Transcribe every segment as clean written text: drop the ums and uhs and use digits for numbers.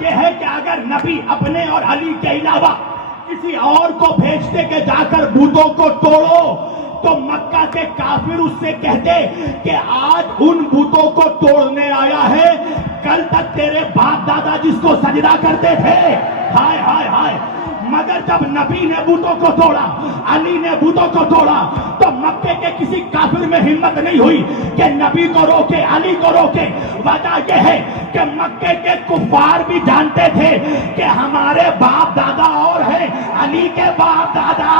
یہ ہے کہ اگر نبی اپنے اور علی کے علاوہ کسی اور کو بھیجتے کہ جا کر بتوں کو توڑو تو مکہ کے کافر اس سے کہتے کہ آج ان بتوں کو توڑنے آیا ہے، کل تک تیرے باپ دادا جس کو سجدہ کرتے تھے، ہائے ہائے ہائے۔ مگر جب نبی نے بتوں کو توڑا، علی نے بتوں کو توڑا، تو مکے کے کسی کافر میں ہمت نہیں ہوئی کہ نبی کو روکے، علی کو روکے۔ وجہ یہ ہے کہ مکے کے کفار بھی جانتے تھے کہ ہمارے باپ دادا اور ہیں، علی کے باپ دادا۔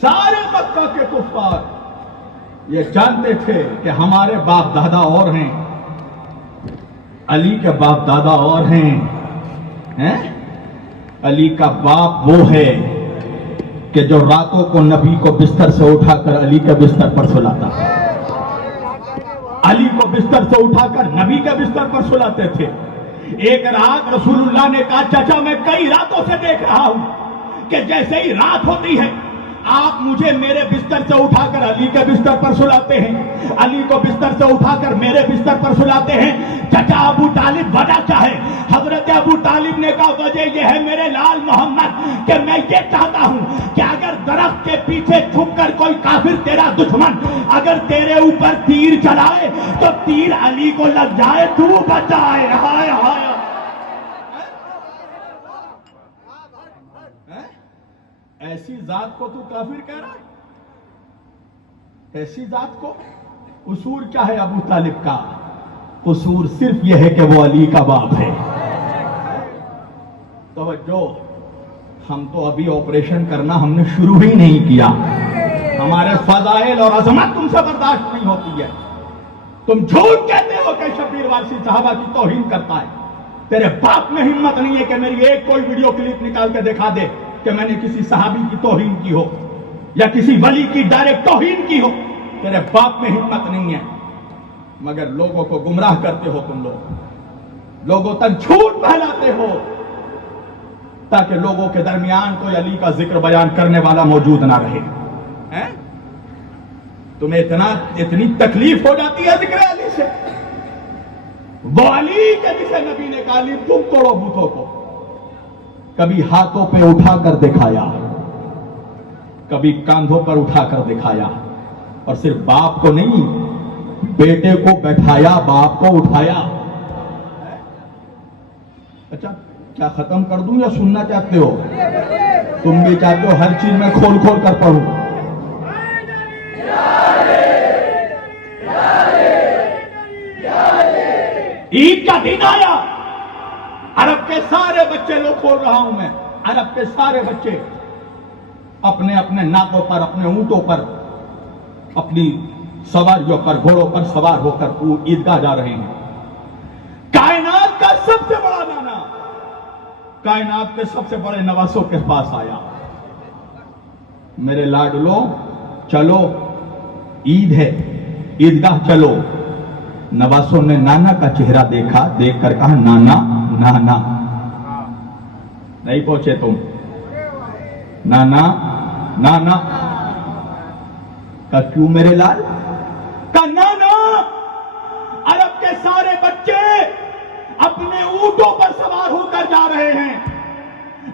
سارے مکہ کے کفار یہ جانتے تھے کہ ہمارے باپ دادا اور ہیں، علی کے باپ دادا اور ہیں۔ علی کا باپ وہ ہے کہ جو راتوں کو نبی کو بستر سے اٹھا کر علی کے بستر پر سلاتا، علی کو بستر سے اٹھا کر نبی کے بستر پر سلاتے تھے۔ ایک رات رسول اللہ نے کہا چچا میں کئی راتوں سے دیکھ رہا ہوں کہ جیسے ہی رات ہوتی ہے آپ مجھے میرے بستر سے اٹھا کر علی کے بستر پر سلاتے ہیں، علی کو بستر سے اٹھا کر میرے بستر پر سلاتے ہیں۔ چچا ابو طالب وجہ کیا ہے؟ حضرت ابو طالب نے کہا وجہ یہ ہے میرے لال محمد کہ میں یہ چاہتا ہوں کہ اگر درخت کے پیچھے چھپ کر کوئی کافر تیرا دشمن اگر تیرے اوپر تیر چلائے تو تیر علی کو لگ جائے، تو بچ جائے۔ ہائے ہائے، ایسی ذات کو تو کافر کہہ رہا ہے؟ ایسی ذات کو؟ قصور کیا ہے ابو طالب کا؟ قصور صرف یہ ہے کہ وہ علی کا باپ ہے۔ توجہ، ہم تو ابھی آپریشن کرنا ہم نے شروع ہی نہیں کیا، ہمارے فضائل اور عظمت تم سے برداشت نہیں ہوتی ہے۔ تم جھوٹ کہتے ہو کہ شبیر وارثی صحابہ کی توہین کرتا ہے، تیرے باپ میں ہمت نہیں ہے کہ میری ایک کوئی ویڈیو کلپ نکال کے دکھا دے کہ میں نے کسی صحابی کی توہین کی ہو یا کسی ولی کی ڈائریکٹ توہین کی ہو۔ تیرے باپ میں ہمت نہیں ہے، مگر لوگوں کو گمراہ کرتے ہو، تم لوگوں تک جھوٹ پھیلاتے ہو تاکہ لوگوں کے درمیان کوئی علی کا ذکر بیان کرنے والا موجود نہ رہے۔ تمہیں اتنی تکلیف ہو جاتی ہے ذکر علی سے؟ وہ علی کے جسے نبی نے کہا علی تم توڑو بتوں کو، کبھی ہاتھوں پہ اٹھا کر دکھایا، کبھی کاندھوں پر اٹھا کر دکھایا، اور صرف باپ کو نہیں بیٹے کو بیٹھایا، باپ کو اٹھایا۔ اچھا کیا ختم کر دوں یا سننا چاہتے ہو؟ تم بھی چاہتے ہو ہر چیز میں کھول کھول کر پڑھوں؟ عید کا دن آیا، عرب کے سارے بچے لوگ کھول رہا ہوں میں، عرب کے سارے بچے اپنے اپنے ناکوں پر، اپنے اونٹوں پر، اپنی سواریوں پر، گھوڑوں پر سوار ہو کر عیدگاہ جا رہے ہیں۔ کائنات کا سب سے بڑا نانا کائنات کے سب سے بڑے نواسوں کے پاس آیا، میرے لاڈلو چلو عید ہے، عیدگاہ چلو۔ نواسوں نے نانا کا چہرہ دیکھا، دیکھ کر کہا نانا نانا نہیں پہنچے تم، نانا نانا کا کیوں میرے لال؟ کا نانا عرب کے سارے بچے اپنے اونٹوں پر سوار ہو کر جا رہے ہیں،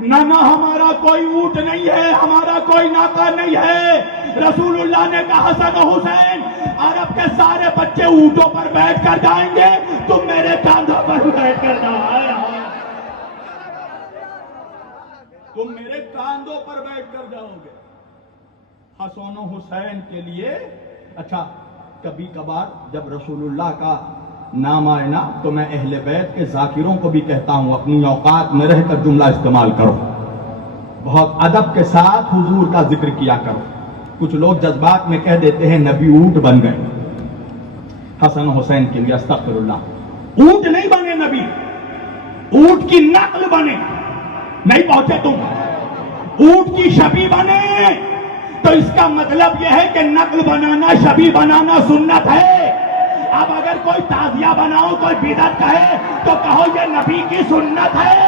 نانا ہمارا کوئی اونٹ نہیں ہے، ہمارا کوئی ناکا نہیں ہے۔ رسول اللہ نے کہا حسن و حسین عرب کے سارے بچے اونٹوں پر بیٹھ کر جائیں گے، تم میرے کاندھوں پر بیٹھ کر جاؤ، تم میرے کاندھوں پر بیٹھ کر جاؤ گے۔ حسن و حسین کے لیے اچھا کبھی کبھار جب رسول اللہ کا نام آئے نا تو میں اہل بیت کے ذاکروں کو بھی کہتا ہوں اپنی اوقات میں رہ کر جملہ استعمال کرو، بہت ادب کے ساتھ حضور کا ذکر کیا کرو۔ کچھ لوگ جذبات میں کہہ دیتے ہیں نبی اونٹ بن گئے، حسن و حسین کے لیے استغفر اللہ، اونٹ نہیں بنے نبی، اونٹ کی نقل بنے، نہیں پہنچے تم. اونٹ کی شبی بنے تو اس کا مطلب یہ ہے کہ نقل بنانا شبی بنانا سنت ہے. اب اگر کوئی تعزیہ بناؤ کوئی بدعت کہے تو کہو یہ نبی کی سنت ہے.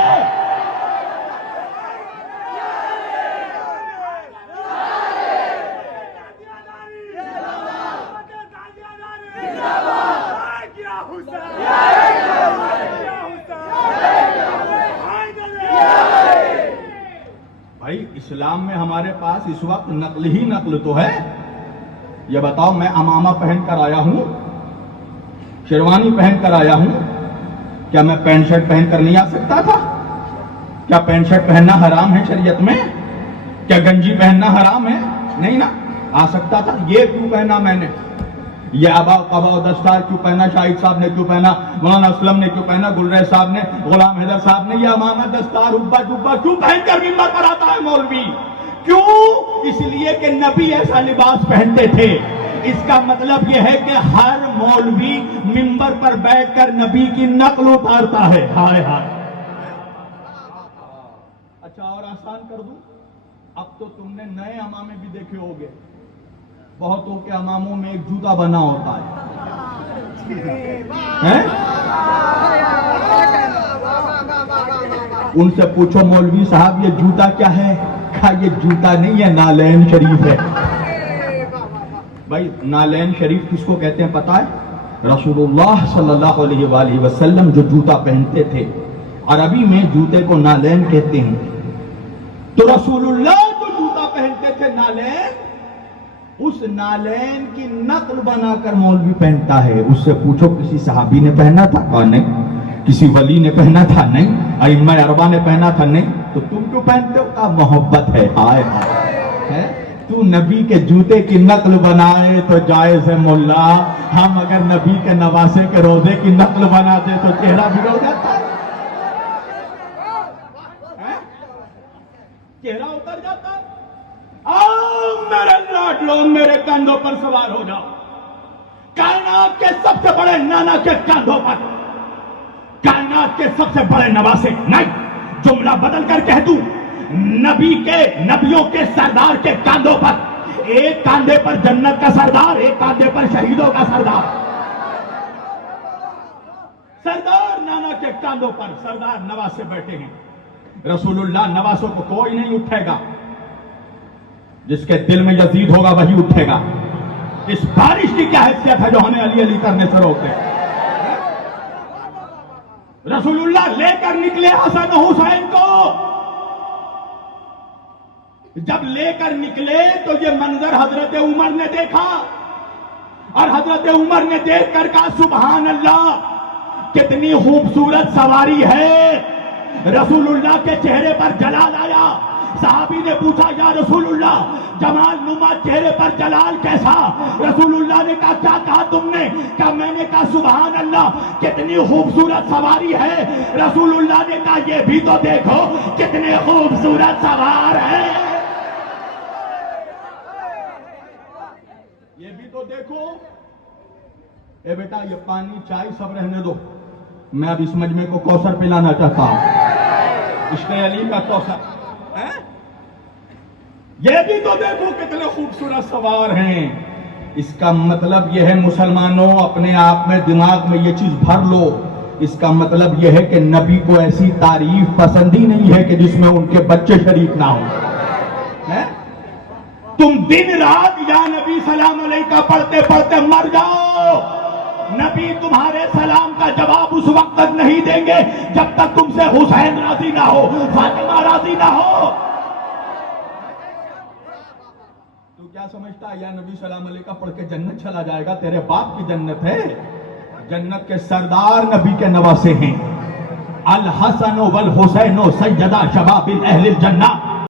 بھائی اسلام میں ہمارے پاس اس وقت نقل ہی نقل تو ہے. یہ بتاؤ میں امامہ پہن کر آیا ہوں, شیروانی پہن کر آیا ہوں, کیا میں پینٹ شرٹ پہن کر نہیں آ سکتا تھا؟ کیا پینٹ شرٹ پہننا حرام ہے شریعت میں؟ کیا گنجی پہننا حرام ہے؟ نہیں نا, آ سکتا تھا. یہ کیوں پہنا میں نے؟ یہ آبا قبا و دستار کیوں پہنا؟ شاہد صاحب نے کیوں پہنا؟ مولانا اسلم نے کیوں پہنا؟ گلرہ صاحب نے, غلام حیدر صاحب نے یہ امامہ دستار ابا جبا کیوں پہن کر منبر پر آتا ہے مولوی؟ کیوں؟ اس لیے کہ نبی ایسا لباس پہنتے تھے. اس کا مطلب یہ ہے کہ ہر مولوی منبر پر بیٹھ کر نبی کی نقل اتارتا ہے. ہائے ہائے. اچھا اور آسان کر دوں, اب تو تم نے نئے امامے بھی دیکھے ہوگے. بہتوں کے اماموں میں ایک جوتا بنا ہوتا ہے. ان سے پوچھو مولوی صاحب یہ جوتا کیا ہے؟ کہا یہ جوتا نہیں ہے, نالین شریف ہے. بھائی نالین شریف کس کو کہتے ہیں پتہ ہے؟ رسول اللہ صلی اللہ علیہ وآلہ وسلم جو جوتا پہنتے تھے, عربی میں جوتے کو نالین کہتے ہیں. تو رسول اللہ جو جوتا پہنتے تھے نالین, اس نالین کی نقل بنا کر مولوی پہنتا ہے. اس سے پوچھو کسی صحابی نے پہنا تھا؟ کہا نہیں. کسی ولی نے پہنا تھا؟ نہیں. ائمہ اربعہ نے پہنا تھا؟ نہیں. تو تم کیوں پہنتے ہو؟ کہا محبت ہے. ہائے ہائے. تو نبی کے جوتے کی نقل بنائے تو جائز ہے مولا. ہم اگر نبی کے نواسے کے روزے کی نقل بنا دے تو چہرہ بگڑ جاتا ہے, چہرہ اتر جاتا ہے. میرے لاڈلوں میرے کاندھوں پر سوار ہو جاؤ. کائنات کے سب سے بڑے نانا کے کاندھوں پر, کائنات کے سب سے بڑے نواسے. نہیں, جملہ بدل کر کہہ دوں, نبی کے نبیوں کے سردار کے کاندھوں پر, ایک کاندھے پر جنت کا سردار, ایک کاندھے پر شہیدوں کا سردار. سردار نانا کے کاندھوں پر سردار نواسے بیٹھے ہیں. رسول اللہ نواسوں کو کوئی نہیں اٹھے گا, جس کے دل میں یزید ہوگا وہی اٹھے گا. اس بارش کی کیا حیثیت ہے جو ہمیں علی علی کرنے سے روکتے؟ رسول اللہ لے کر نکلے حسن و حسین کو. جب لے کر نکلے تو یہ منظر حضرت عمر نے دیکھا, اور حضرت عمر نے دیکھ کر کہا سبحان اللہ, کتنی خوبصورت سواری ہے. رسول اللہ کے چہرے پر جلال آیا. صحابی نے پوچھا یا رسول اللہ جمال نما چہرے پر جلال کیسا؟ رسول اللہ نے کہا کیا کہا تم نے؟ کہا میں نے کہا سبحان اللہ کتنی خوبصورت سواری ہے. رسول اللہ نے کہا یہ بھی تو دیکھو کتنے خوبصورت سوار ہے, یہ بھی تو دیکھو. اے بیٹا یہ پانی چائے سب رہنے دو, میں اب اس مجمع کو کوثر پلانا چاہتا ہوں, عشق علی کا کوثر. یہ بھی تو دیکھو کتنے خوبصورت سوار ہیں. اس کا مطلب یہ ہے مسلمانوں اپنے آپ میں دماغ میں یہ چیز بھر لو. اس کا مطلب یہ ہے کہ نبی کو ایسی تعریف پسند ہی نہیں ہے کہ جس میں ان کے بچے شریک نہ ہوں. تم دن رات یا نبی سلام علیکہ پڑھتے پڑھتے مر جاؤ, نبی تمہارے سلام کا جواب اس وقت تک نہیں دیں گے جب تک تم سے حسین راضی نہ ہو, فاطمہ راضی نہ ہو. تو کیا سمجھتا ہے یا نبی سلام علیکہ پڑھ کے جنت چلا جائے گا؟ تیرے باپ کی جنت ہے. جنت کے سردار نبی کے نواسے ہیں. الحسن والحسین سیدہ شباب اہل الجنہ.